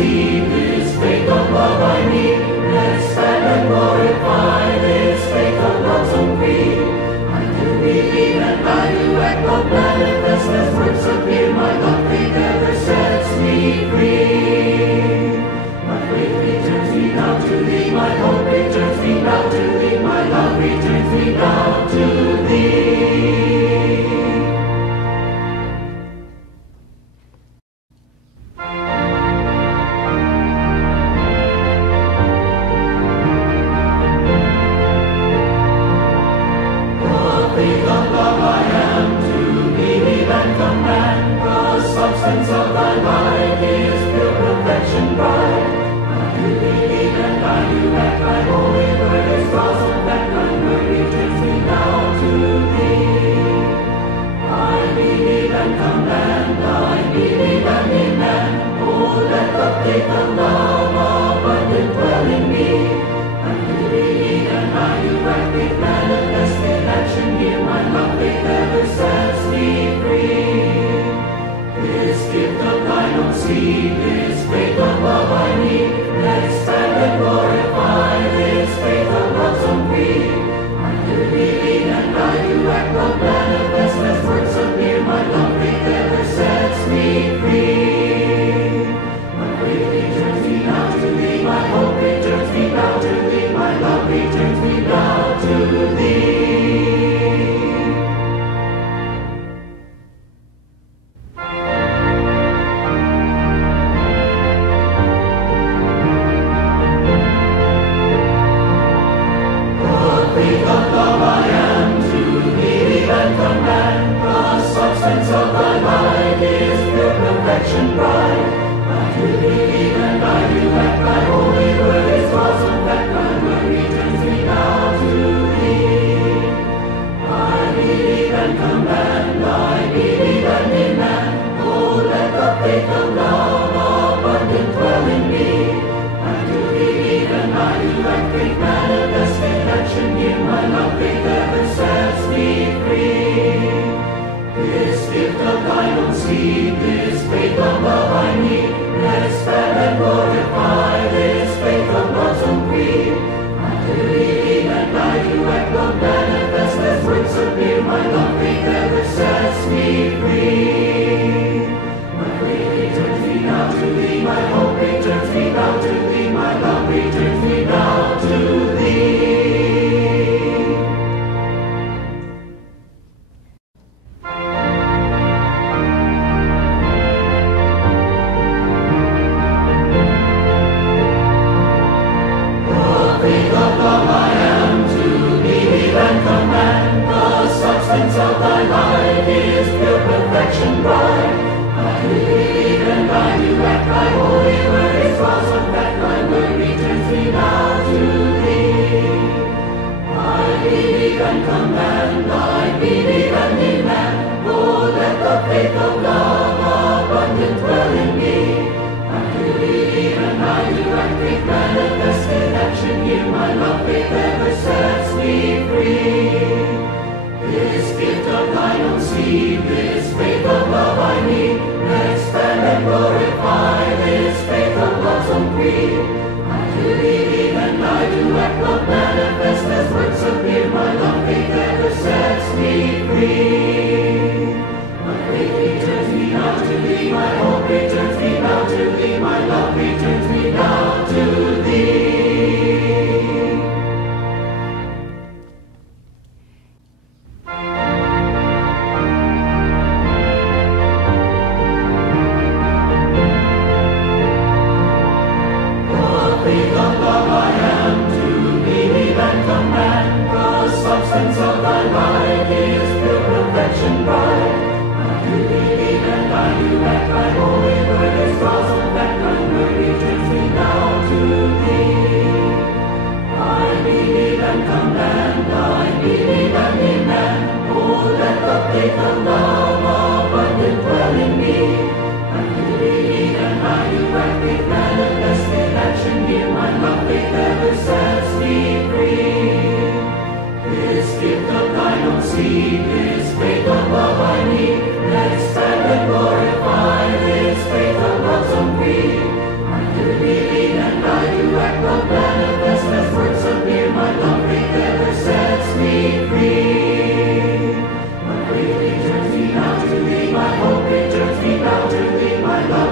see this faith of love I need. Let's stand and glorify this faith of love's own creed. I do believe and I do act, love manifest as works appear. My love faith ever sets me free. My faith returns me now to thee, my hope returns me now to thee, my love returns me now to thee.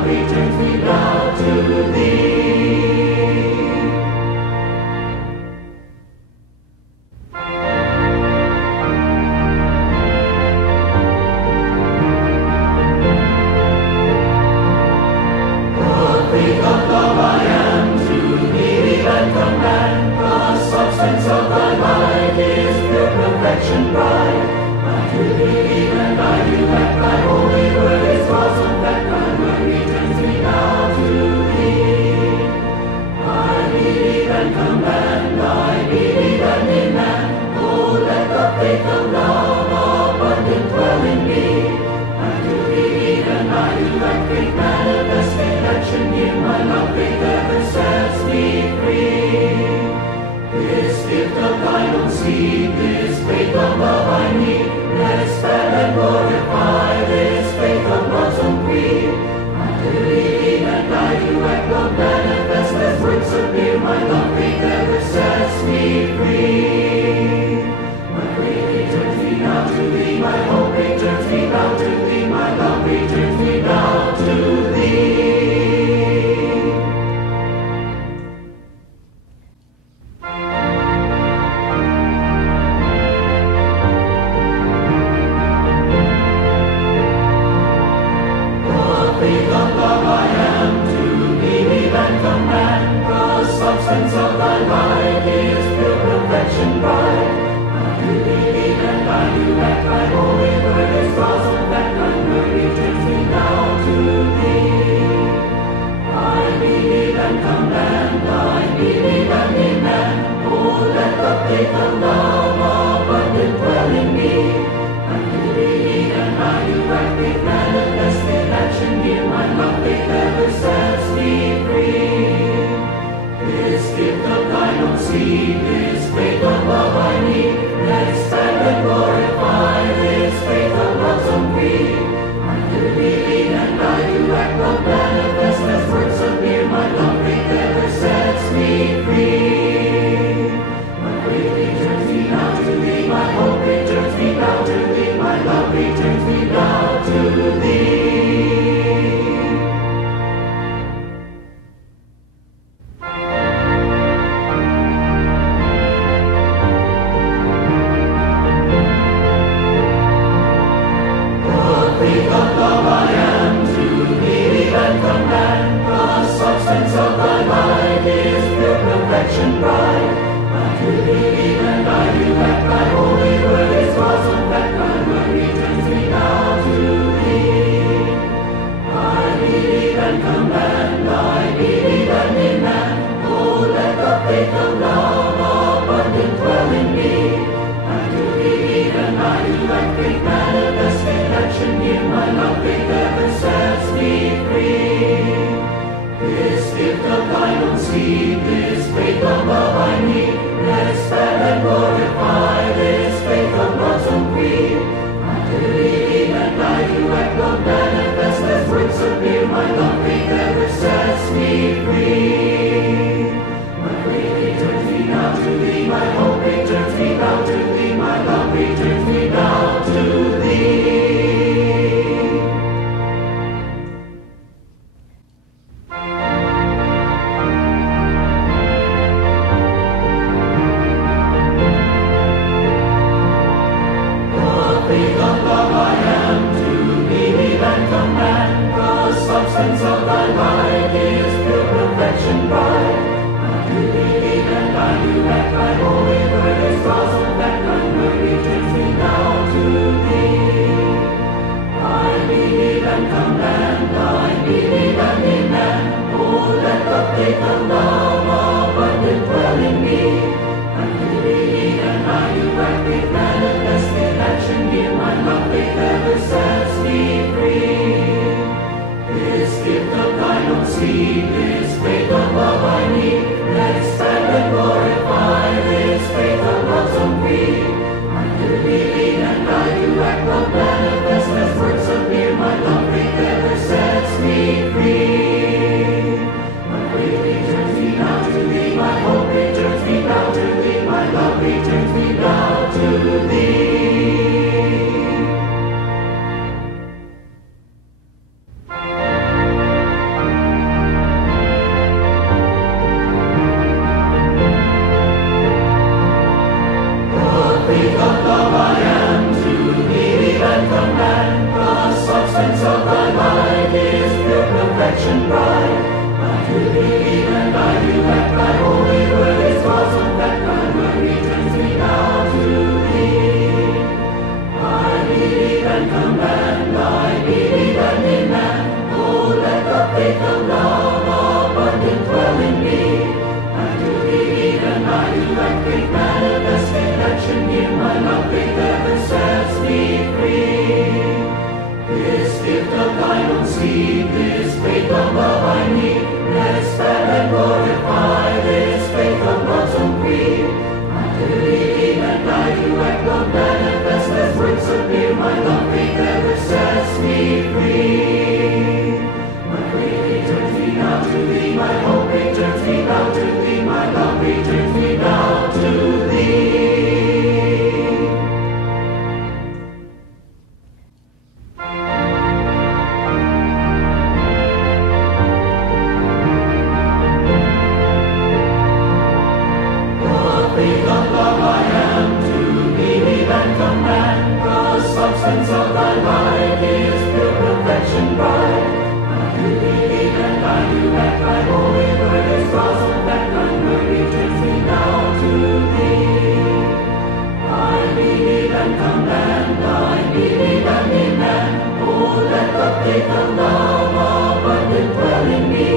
returns me now to thee. Think of love I am to believe and command. The substance of thy life is pure perfection bright. I do believe and I do act. Thy holy word is awesome. That thy word returns me now to thee. I believe and command. I believe and demand. Oh, let the faith of love abundant dwell in me. I do believe and I do act. Faith manifest in action. Here my love faith ever sets me free. This gift of thine own seed, this faith of love I need. Let it stand and glorify this faith of love's own creed. I do believe and I do act. Love manifest as works appear. My love faith ever sets me free. My faith returns me now to thee. My hope returns me now to thee. My love returns me now to thee. Faith of love I am to believe and command. The substance of thy life is pure perfection bright. I do believe and I do act. Thy holy word is awesome. That thy word returns me now to thee. I believe and command. I believe and demand. Oh, let the faith of love abundant dwell in me. I do believe and I do act. Faith manifest in action. Here my love faith ever sets me free. This gift of thine own seed, this faith of love I need. Let it stand and glorify this faith of love's own creed. I do believe and I do act. Love manifest as works appear. My love faith ever sets me free. My faith returns me now to thee. My hope returns me now to thee. My love returns me now to thee. Faith of love I am to believe and command. The substance of thy life is pure perfection bright. I do believe and I do act. Thy holy word is awesome. That thy word returns me now to thee. I believe and command. I believe and demand. Oh, let the faith of love abundant dwell in me. I do believe and I do act. Faith manifest in action. Here my love faith ever sets me free. This gift of thine own seed, this faith of love I need. Let it stand and glorify this faith of love's own creed. I do believe and I do act. Love manifest as works appear. My love faith ever sets me free. My faith returns me now to thee. My hope returns me now to thee. My love returns me now to thee. Faith of love I am to believe and command. The substance of thy life is pure perfection bright. I do believe and I do act. Thy holy word is awesome. That thy word returns me now to thee. I believe and command. I believe and demand. Oh, let the faith of love abundant dwell in me. I do believe and I do act. Faith manifest in action. Here my love faith ever sets me free. This gift of thine own seed, this faith of love I need. Let it stand and glorify this faith of love's own creed. I do believe and I do act. Love manifest as works appear. My love faith ever sets me free. My faith returns me now to thee. My hope returns me now to thee. My love returns me now to thee. perfection bright. I do believe and I do act, thy holy word is awesome, that thy word returns me now to thee. I believe and command, I believe and demand, oh let the faith of love abundant dwell in me. I do believe and I do act, faith manifest in action, in my love faith ever sets me free. This gift of thine own seed, this faith of love I need, expand and glorify this faith of love's own creed. I do believe and I do act, love manifest as works appear, my love faith ever sets me free. My faith returns me now to thee, my hope returns me now to thee, my love returns me now to thee. Substance of thy light is pure perfection bright. I do believe and I do act, thy holy word is awesome, that thy word returns me now to thee. I believe and command, I believe and demand, oh let the faith of love abundant dwell in me.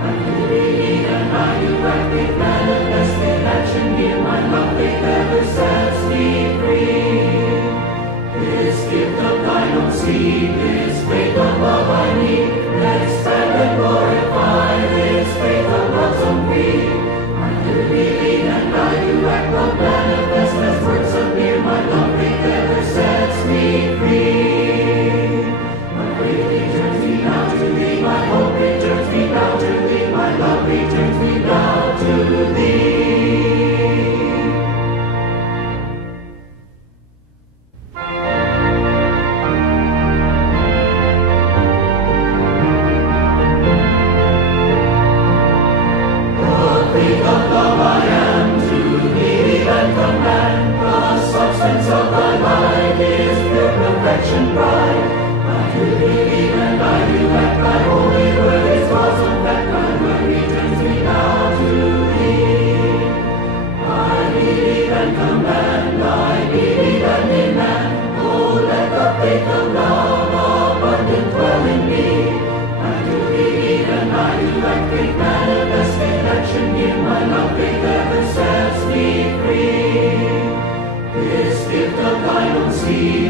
I do believe and I do act, faith manifest in action, here my love faith ever sets me free. This gift of thine own seed, this faith of love I need, expand and glorify this faith of love's own creed. I do believe and I do act, love manifest as works appear, my love faith ever sets me free. My faith returns me now to thee, my hope returns me now to thee, my love returns me now to thee. Perfection bright. I do believe and I do act, thy holy word is awesome, that thy word returns me now to thee. I believe and command, I believe and demand, oh let the faith of love abundant dwell in me. I do believe and I do act, faith manifest in action, here my love faith ever sets me free. This gift of thine own seed,